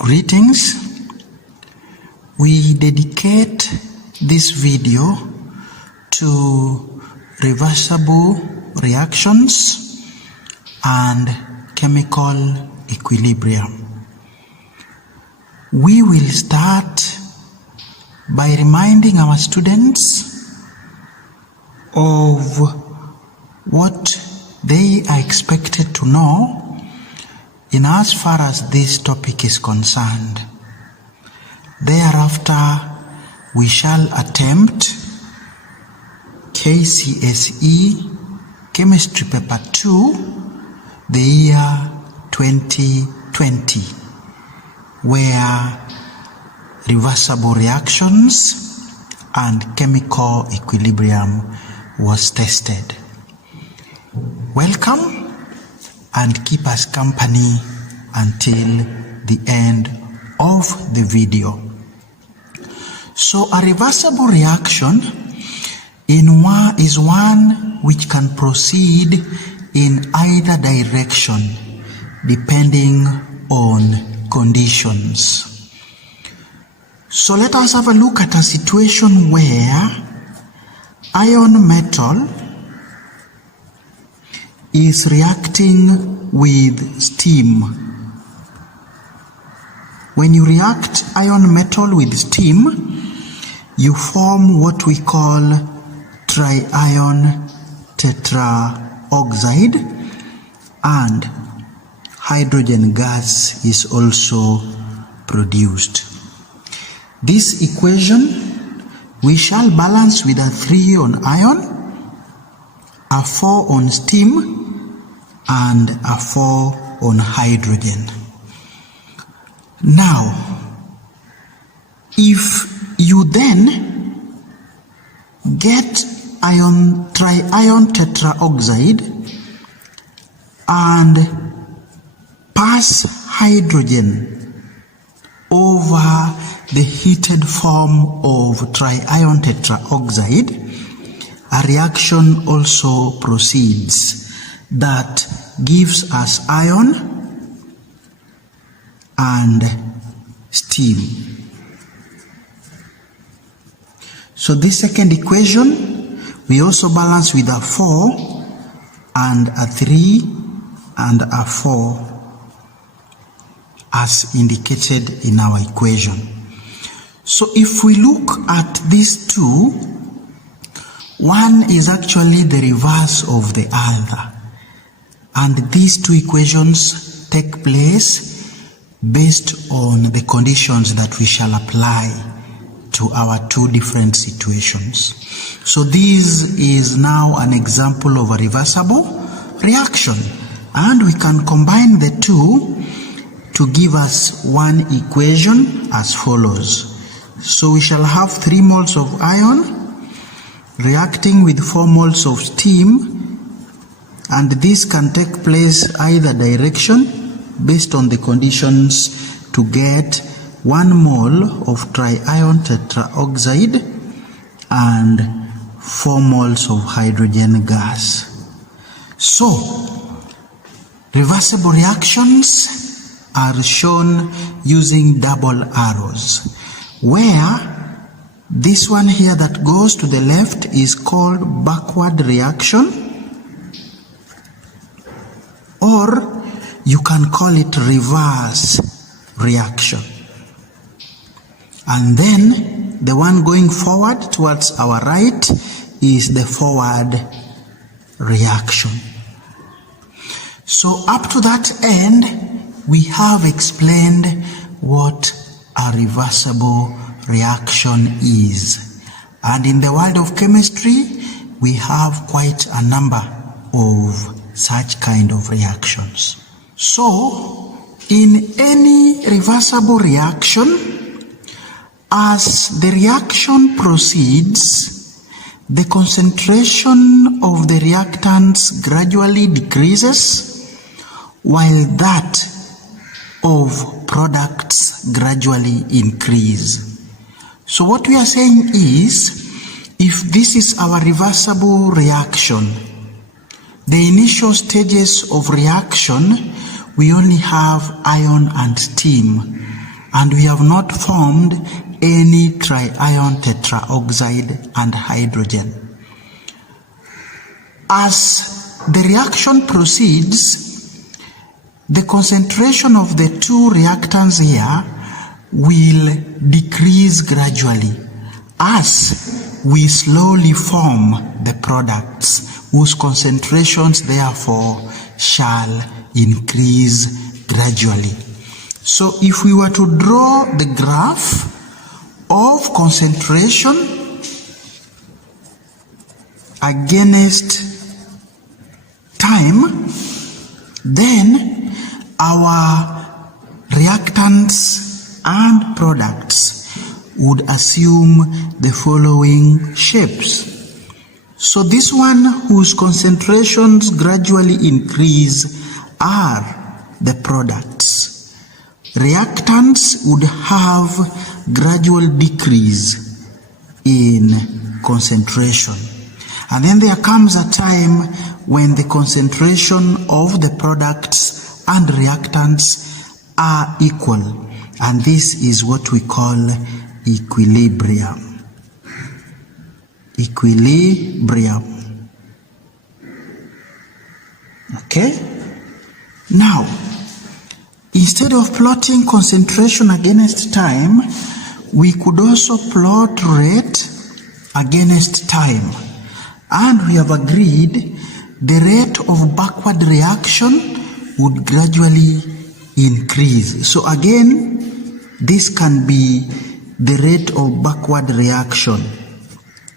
Greetings. We dedicate this video to reversible reactions and chemical equilibrium. We will start by reminding our students of what they are expected to know in as far as this topic is concerned. Thereafter, we shall attempt KCSE Chemistry Paper 2, the year 2020, where reversible reactions and chemical equilibrium was tested. Welcome and keep us company until the end of the video. So a reversible reaction is one which can proceed in either direction depending on conditions. So let us have a look at a situation where iron metal is reacting with steam. When you react iron metal with steam, you form what we call triiron tetraoxide, and hydrogen gas is also produced. This equation we shall balance with a 3 on iron, a 4 on steam, and a 4 on hydrogen. Now, if you then get triiron tetraoxide and pass hydrogen over the heated form of triiron tetraoxide, a reaction also proceeds that gives us iron and steam. So this second equation we also balance with a 4 and a 3 and a 4 as indicated in our equation. So if we look at these two, one is actually the reverse of the other. And these two equations take place based on the conditions that we shall apply to our two different situations. So this is now an example of a reversible reaction, and we can combine the two to give us one equation as follows. So we shall have 3 moles of iron reacting with 4 moles of steam, and this can take place either direction based on the conditions to get 1 mole of triiron tetraoxide and 4 moles of hydrogen gas. So, reversible reactions are shown using double arrows, where this one here that goes to the left is called backward reaction, or you can call it reverse reaction. And then the one going forward towards our right is the forward reaction. So up to that end, we have explained what a reversible reaction is. And in the world of chemistry, we have quite a number of such kind of reactions. So, in any reversible reaction, as the reaction proceeds, the concentration of the reactants gradually decreases, while that of products gradually increase. So what we are saying is, if this is our reversible reaction, the initial stages of reaction, we only have iron and steam. and we have not formed any triion tetraoxide and hydrogen. As the reaction proceeds, the concentration of the two reactants here will decrease gradually as we slowly form the products, whose concentrations therefore shall increase gradually. So if we were to draw the graph of concentration against time, then our reactants and products would assume the following shapes. So this one whose concentrations gradually increase are the products. Reactants would have gradual decrease in concentration. And then there comes a time when the concentration of the products and reactants are equal. And this is what we call equilibrium. Equilibrium. Okay? Now, instead of plotting concentration against time, we could also plot rate against time. And we have agreed the rate of backward reaction would gradually increase. So again, this can be the rate of backward reaction,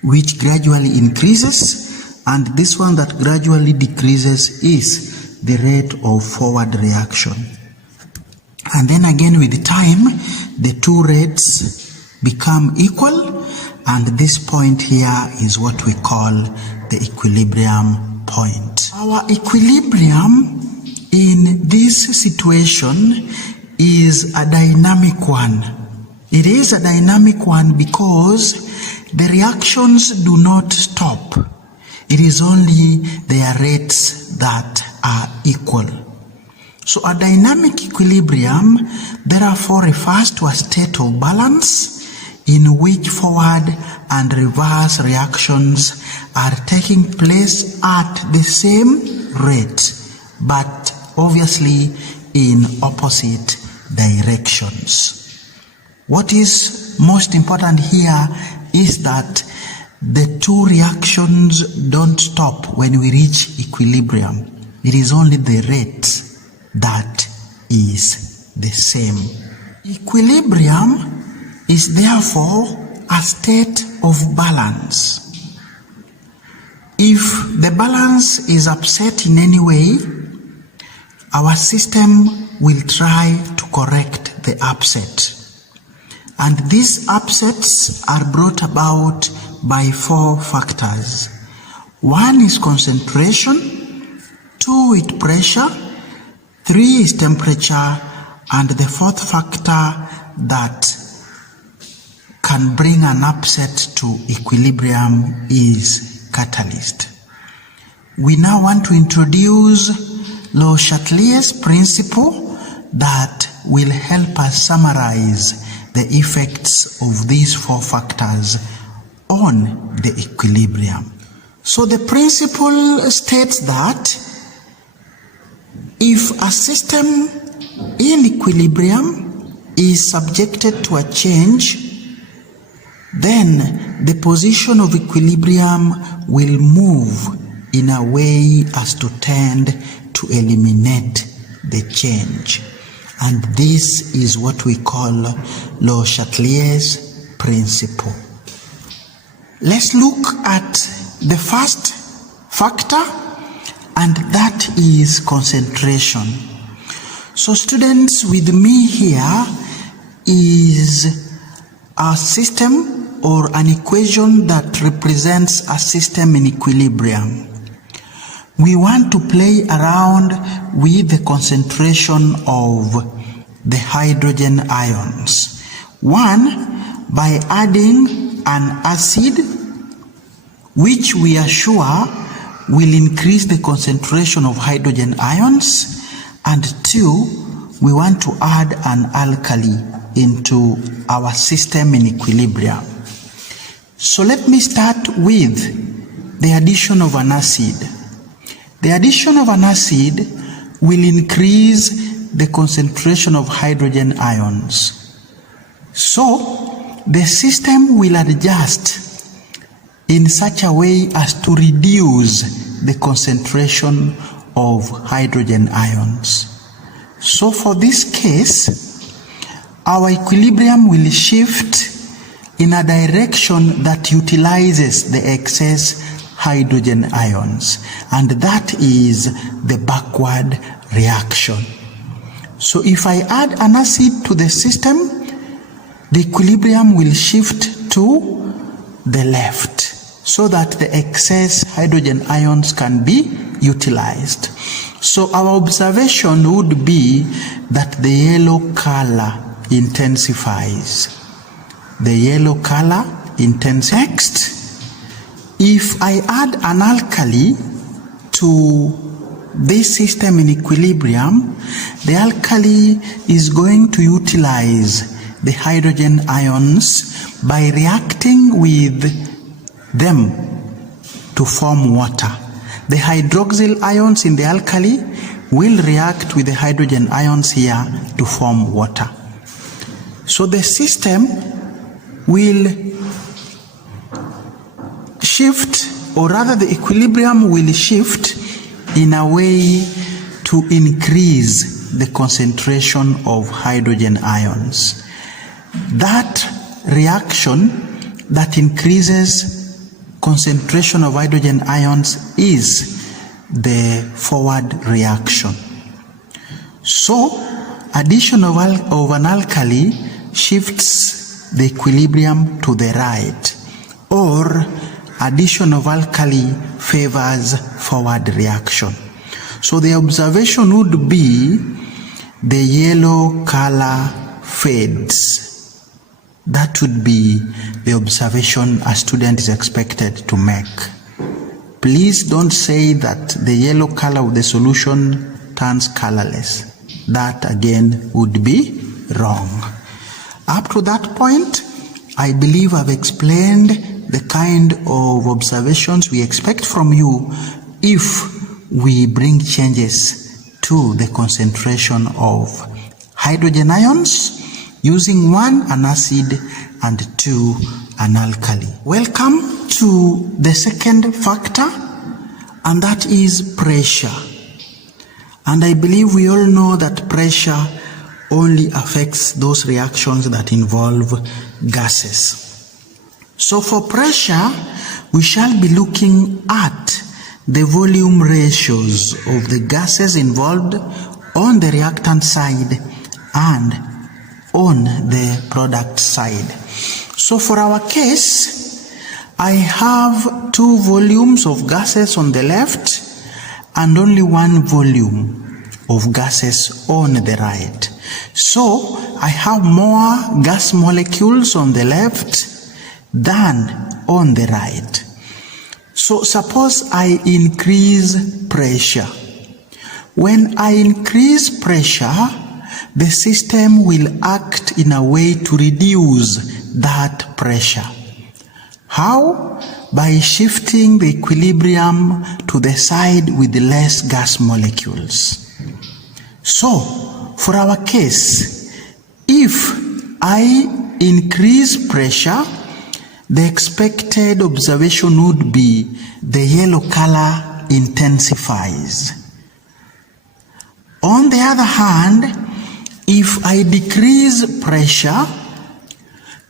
which gradually increases, and this one that gradually decreases is the rate of forward reaction. And then again with time, the two rates become equal, and this point here is what we call the equilibrium point. Our equilibrium in this situation is a dynamic one. It is a dynamic one because the reactions do not stop. It is only their rates that are equal. So a dynamic equilibrium therefore refers to a state of balance in which forward and reverse reactions are taking place at the same rate, but obviously in opposite directions. What is most important here is that the two reactions don't stop when we reach equilibrium. It is only the rate that is the same. Equilibrium is therefore a state of balance. If the balance is upset in any way, our system will try to correct the upset. And these upsets are brought about by four factors. One is concentration, two is pressure, three is temperature, and the fourth factor that can bring an upset to equilibrium is catalyst. We now want to introduce Le Chatelier's principle that will help us summarize the effects of these four factors on the equilibrium. So the principle states that if a system in equilibrium is subjected to a change, then the position of equilibrium will move in a way as to tend to eliminate the change. And this is what we call Le Chatelier's principle. Let's look at the first factor, and that is concentration. So students, with me here is a system or an equation that represents a system in equilibrium. We want to play around with the concentration of the hydrogen ions. One, by adding an acid, which we are sure will increase the concentration of hydrogen ions. And two, we want to add an alkali, into our system in equilibrium. So let me start with the addition of an acid. The addition of an acid will increase the concentration of hydrogen ions. So the system will adjust in such a way as to reduce the concentration of hydrogen ions. So for this case, our equilibrium will shift in a direction that utilizes the excess hydrogen ions, and that is the backward reaction. So if I add an acid to the system, the equilibrium will shift to the left so that the excess hydrogen ions can be utilized. So our observation would be that the yellow color intensifies. The yellow color intensifies. Next, if I add an alkali to this system in equilibrium, the alkali is going to utilize the hydrogen ions by reacting with them to form water. The hydroxyl ions in the alkali will react with the hydrogen ions here to form water. So the system will shift, or rather the equilibrium will shift in a way to increase the concentration of hydrogen ions. That reaction that increases concentration of hydrogen ions is the forward reaction. So addition of an alkali shifts the equilibrium to the right, or addition of alkali favors forward reaction. So the observation would be the yellow color fades. That would be the observation a student is expected to make. Please don't say that the yellow color of the solution turns colorless. That again would be wrong. Up to that point, I believe I've explained the kind of observations we expect from you if we bring changes to the concentration of hydrogen ions using 1 an acid and 2 an alkali. Welcome to the second factor, and that is pressure. And I believe we all know that pressure only affects those reactions that involve gases. So for pressure, we shall be looking at the volume ratios of the gases involved on the reactant side and on the product side. So for our case, I have 2 volumes of gases on the left and only 1 volume of gases on the right. So I have more gas molecules on the left than on the right. So suppose I increase pressure. When I increase pressure, the system will act in a way to reduce that pressure. How? By shifting the equilibrium to the side with less gas molecules. So, for our case, if I increase pressure, the expected observation would be the yellow color intensifies. On the other hand, if I decrease pressure,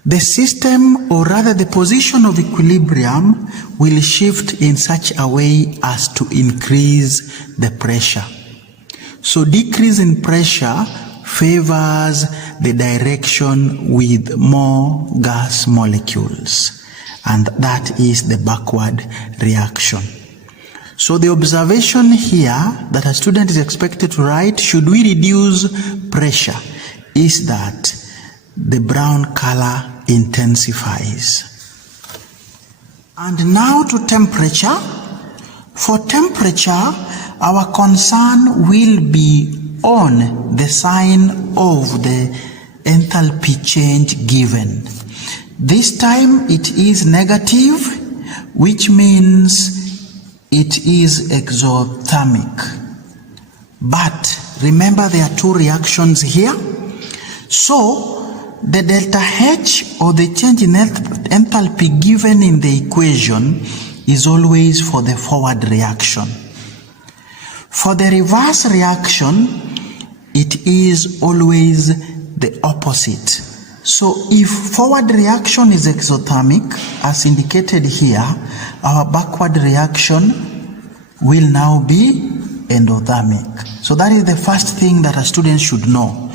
the system, or rather the position of equilibrium, will shift in such a way as to increase the pressure. So decrease in pressure favors the direction with more gas molecules, and that is the backward reaction. So the observation here that a student is expected to write, should we reduce pressure, is that the brown color intensifies. And now to temperature. For temperature, our concern will be on the sign of the enthalpy change given. This time it is negative, which means it is exothermic. But remember, there are two reactions here. So the delta H, or the change in enthalpy given in the equation, is always for the forward reaction. For the reverse reaction, it is always the opposite. So if forward reaction is exothermic, as indicated here, our backward reaction will now be endothermic. So that is the first thing that a student should know.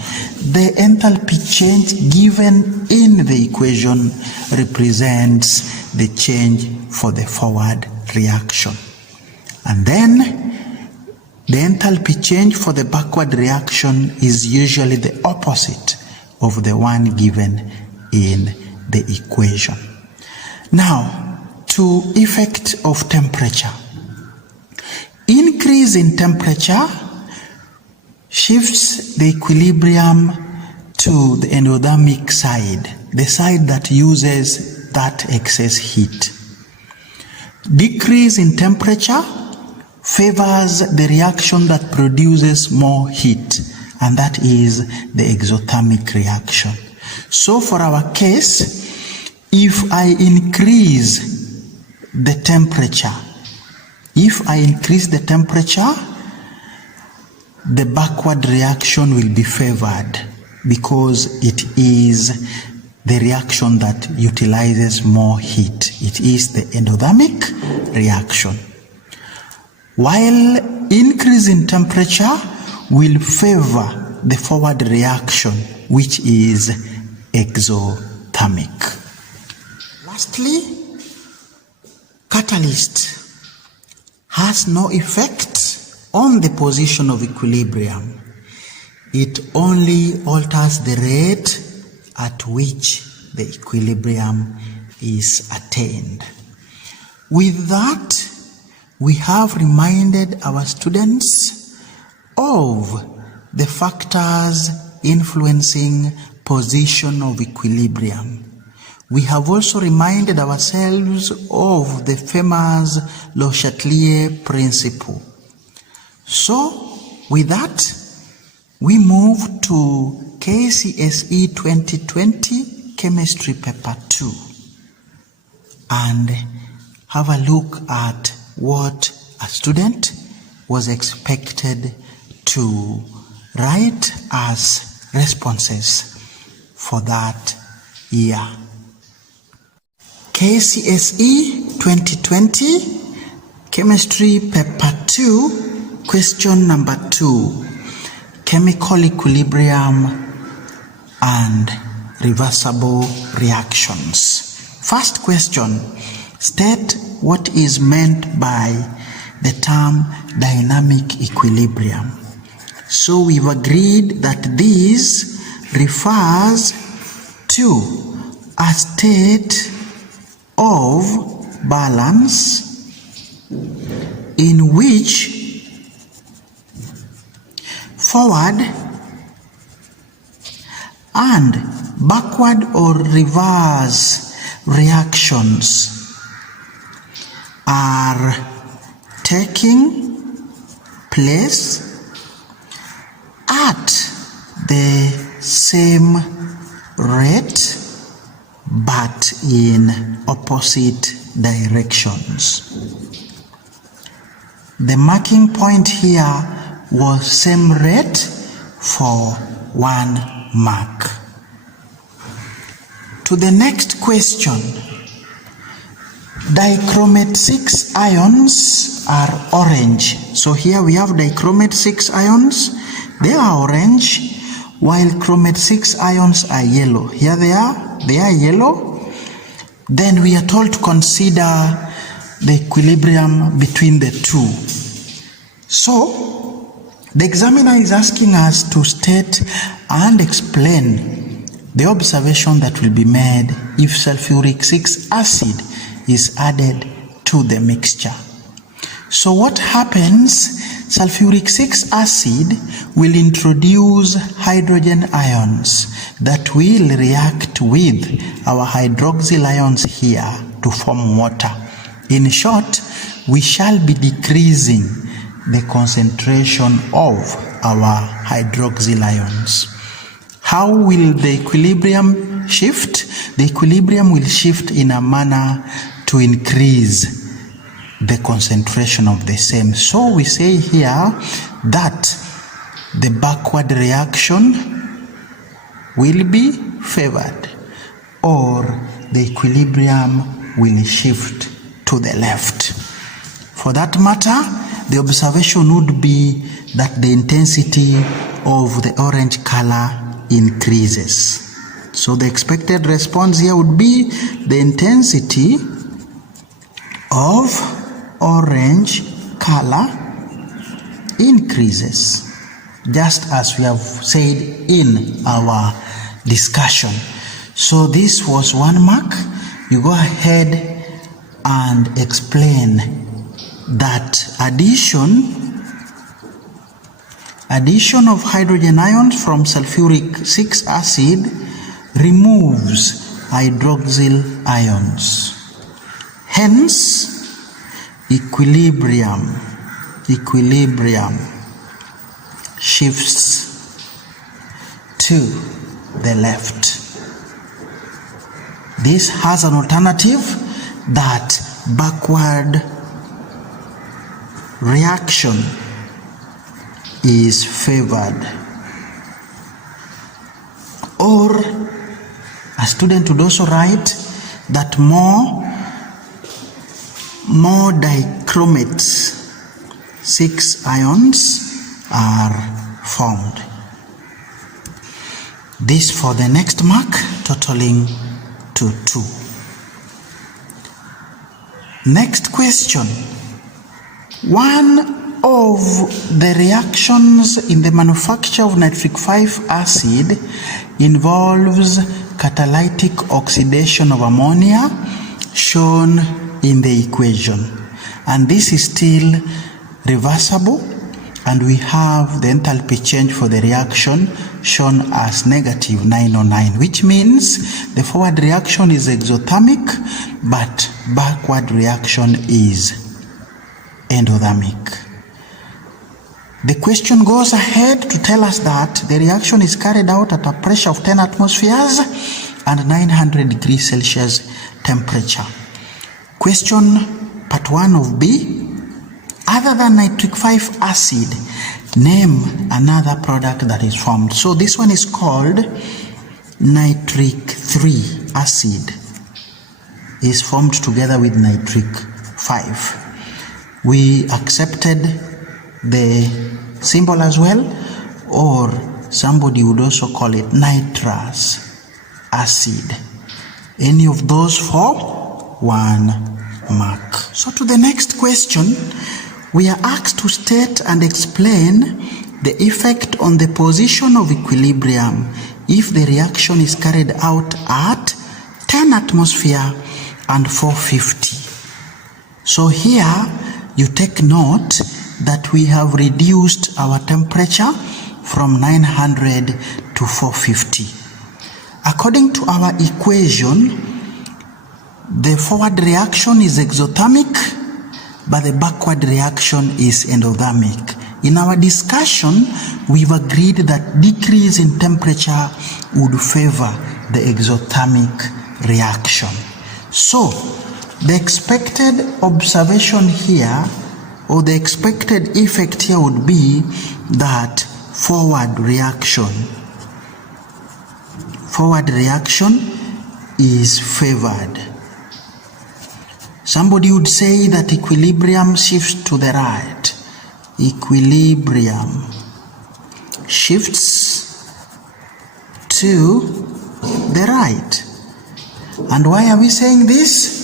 The enthalpy change given in the equation represents the change for the forward reaction. And then the enthalpy change for the backward reaction is usually the opposite of the one given in the equation. Now, to effect of temperature. Increase in temperature shifts the equilibrium to the endothermic side, the side that uses that excess heat. Decrease in temperature favors the reaction that produces more heat, and that is the exothermic reaction. So for our case, if I increase the temperature, the backward reaction will be favored because it is the reaction that utilizes more heat. It is the endothermic reaction. While increase in temperature will favor the forward reaction, which is exothermic. Lastly, catalyst has no effect on the position of equilibrium. It only alters the rate at which the equilibrium is attained. With that, we have reminded our students of the factors influencing position of equilibrium. We have also reminded ourselves of the famous Le Chatelier principle. So, with that, we move to KCSE 2020 Chemistry Paper 2 and have a look at what a student was expected to write as responses for that year. KCSE 2020 Chemistry Paper 2, question number 2, chemical equilibrium and reversible reactions. First question, state what is meant by the term dynamic equilibrium. So we've agreed that this refers to a state of balance in which forward and backward or reverse reactions are taking place at the same rate but in opposite directions. The marking point here was same rate for 1 mark. To the next question, dichromate 6 ions are orange. So here we have dichromate 6 ions, they are orange, while chromate 6 ions are yellow. Here they are yellow. Then we are told to consider the equilibrium between the two. So the examiner is asking us to state and explain the observation that will be made if sulfuric 6 acid is added to the mixture. So what happens sulfuric 6 acid will introduce hydrogen ions that will react with our hydroxyl ions here to form water. In short, we shall be decreasing the concentration of our hydroxyl ions. How will the equilibrium shift? The equilibrium will shift in a manner to increase the concentration of the same. So we say here that the backward reaction will be favored, or the equilibrium will shift to the left. For that matter, the observation would be that the intensity of the orange color increases. So the expected response here would be the intensity of orange color increases, just as we have said in our discussion. So this was 1 mark. You go ahead and explain that addition of hydrogen ions from sulfuric 6 acid removes hydroxyl ions. Hence, equilibrium shifts to the left. This has an alternative that backward reaction is favored. Or a student would also write that more dichromate 6 ions are formed. This for the next mark, totaling to 2. Next question. One of the reactions in the manufacture of nitric 5 acid involves catalytic oxidation of ammonia, shown in the equation, and this is still reversible, and we have the enthalpy change for the reaction shown as negative 909, which means the forward reaction is exothermic but backward reaction is endothermic. The question goes ahead to tell us that the reaction is carried out at a pressure of 10 atmospheres and 900 degrees Celsius temperature. Question part 1 of B. Other than nitric 5 acid, name another product that is formed. So this one is called nitric 3 acid. Is formed together with nitric 5. We accepted the symbol as well, or somebody would also call it nitrous acid. Any of those for 1 mark. So to the next question, we are asked to state and explain the effect on the position of equilibrium if the reaction is carried out at 10 atmosphere and 450. So here you take note that we have reduced our temperature from 900 to 450. According to our equation, the forward reaction is exothermic, but the backward reaction is endothermic. In our discussion, we've agreed that decrease in temperature would favor the exothermic reaction. So, the expected observation here, or the expected effect here, would be that forward reaction is favored. Somebody would say that equilibrium shifts to the right. Equilibrium shifts to the right. And why are we saying this?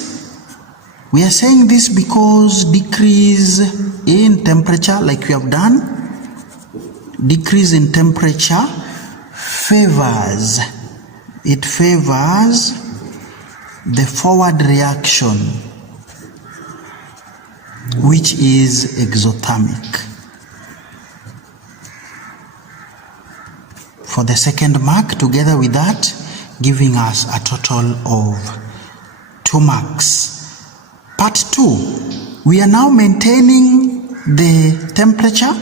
We are saying this because decrease in temperature, like we have done, decrease in temperature favors the forward reaction, which is exothermic. for the second mark together with that, giving us a total of 2 marks. Part 2, we are now maintaining the temperature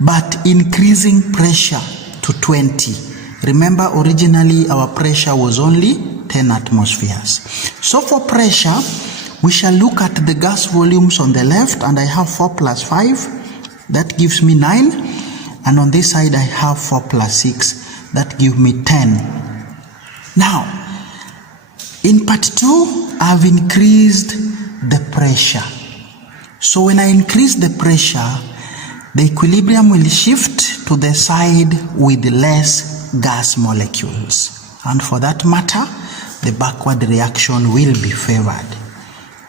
but increasing pressure to 20. Remember, originally our pressure was only 10 atmospheres. So for pressure, we shall look at the gas volumes on the left, and I have 4 plus 5, that gives me 9, and on this side I have 4 plus 6, that gives me 10. Now, in part 2, I've increased the pressure. So when I increase the pressure, the equilibrium will shift to the side with less gas molecules. And for that matter, the backward reaction will be favored.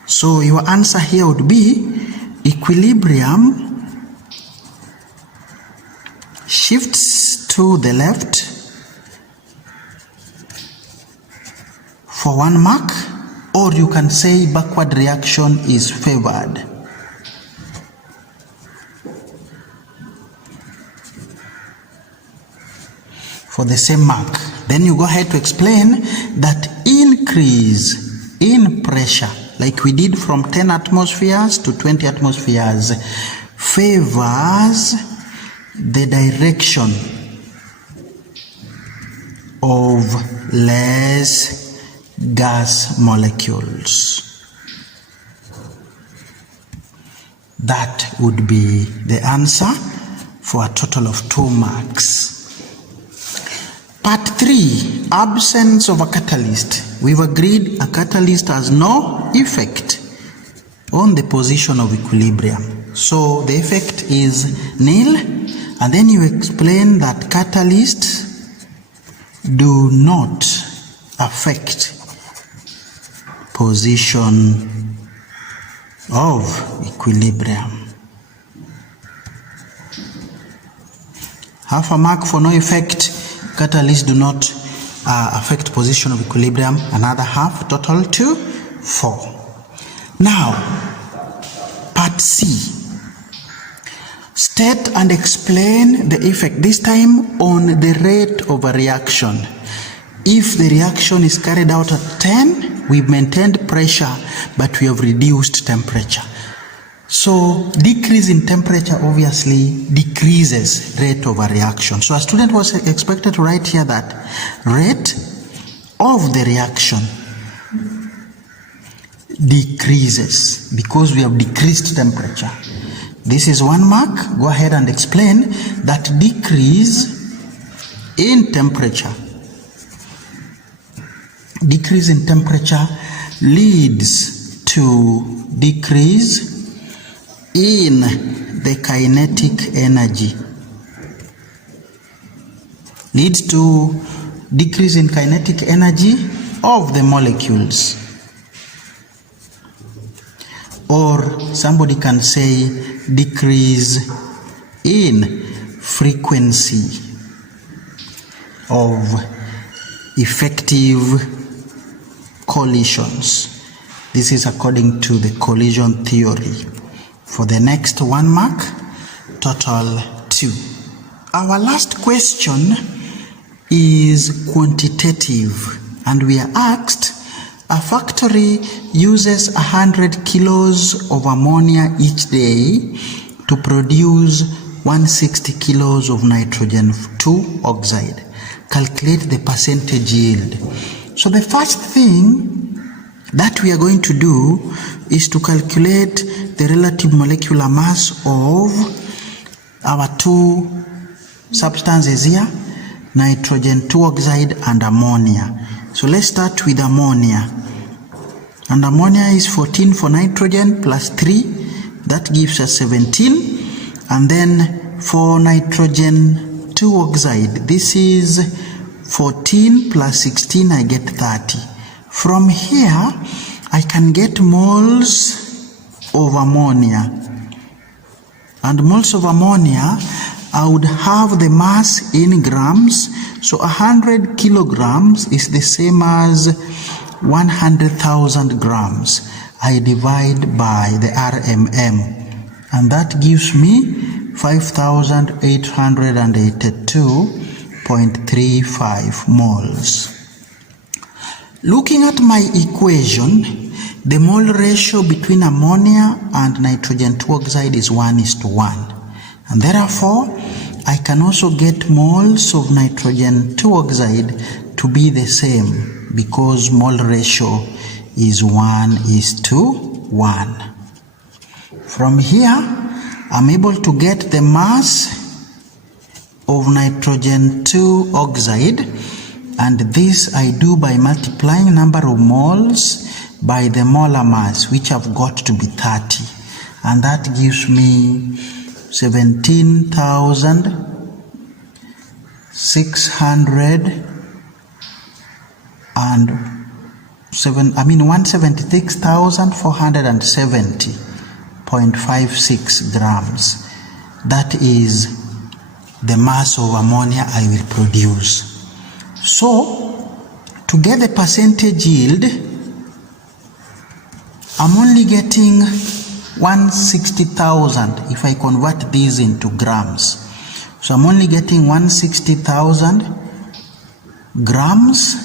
So your answer here would be equilibrium shifts to the left for 1 mark, or you can say backward reaction is favored. For the same mark. Then you go ahead to explain that increase in pressure, like we did from 10 atmospheres to 20 atmospheres, favors the direction of less gas molecules. That would be the answer for a total of 2 marks. Part 3, absence of a catalyst. We've agreed a catalyst has no effect on the position of equilibrium. So the effect is nil, and then you explain that catalysts do not affect position of equilibrium. Half a mark for no effect. Catalysts do not affect position of equilibrium. Another half, total to 4. Now, part C. State and explain the effect, this time on the rate of a reaction. If the reaction is carried out at 10, we've maintained pressure, but we have reduced temperature. So decrease in temperature obviously decreases rate of a reaction. So a student was expected to write here that rate of the reaction decreases because we have decreased temperature. This is 1 mark. Go ahead and explain that decrease in temperature. Decrease in temperature leads to decrease in the kinetic energy. Leads to decrease in kinetic energy of the molecules. Or somebody can say decrease in frequency of effective collisions. This is according to the collision theory. For the next 1 mark, total 2. Our last question is quantitative, and we are asked, a factory uses 100 kilos of ammonia each day to produce 160 kilos of nitrogen 2 oxide. Calculate the percentage yield. So the first thing that we are going to do is to calculate the relative molecular mass of our 2 substances here, nitrogen 2 oxide and ammonia. So let's start with ammonia. And ammonia is 14 for nitrogen plus 3, that gives us 17. And then for nitrogen 2 oxide, this is 14 plus 16, I get 30. From here, I can get moles of ammonia. And moles of ammonia, I would have the mass in grams. So 100 kilograms is the same as 100,000 grams. I divide by the RMM, and that gives me 5,882 0.35 moles. Looking at my equation, the mole ratio between ammonia and nitrogen 2 oxide is 1:1. And therefore, I can also get moles of nitrogen 2 oxide to be the same because mole ratio is 1:1. From here, I'm able to get the mass of nitrogen 2 oxide, and this I do by multiplying number of moles by the molar mass, which I've got to be 30, and that gives me 176,470.56 grams. That is the mass of ammonia I will produce. So, to get the percentage yield, I'm only getting 160,000 if I convert these into grams. So I'm only getting 160,000 grams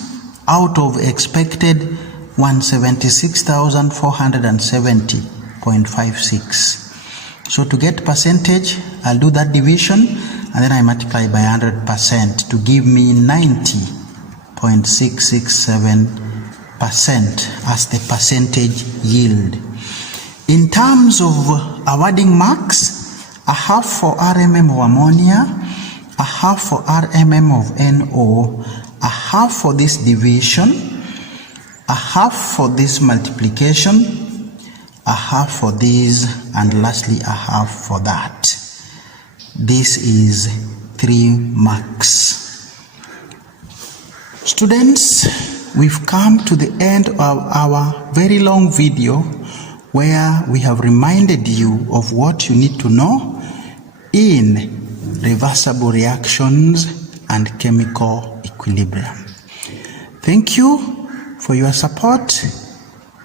out of expected 176,470.56. So to get percentage, I'll do that division and then I multiply by 100% to give me 90.667% as the percentage yield. In terms of awarding marks, a half for RMM of ammonia, a half for RMM of NO, a half for this division, a half for this multiplication, a half for this, and lastly a half for that. This is 3 marks. Students, we've come to the end of our very long video where we have reminded you of what you need to know in reversible reactions and chemical equilibrium. Thank you for your support.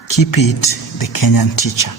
Keep it the Kenyan teacher.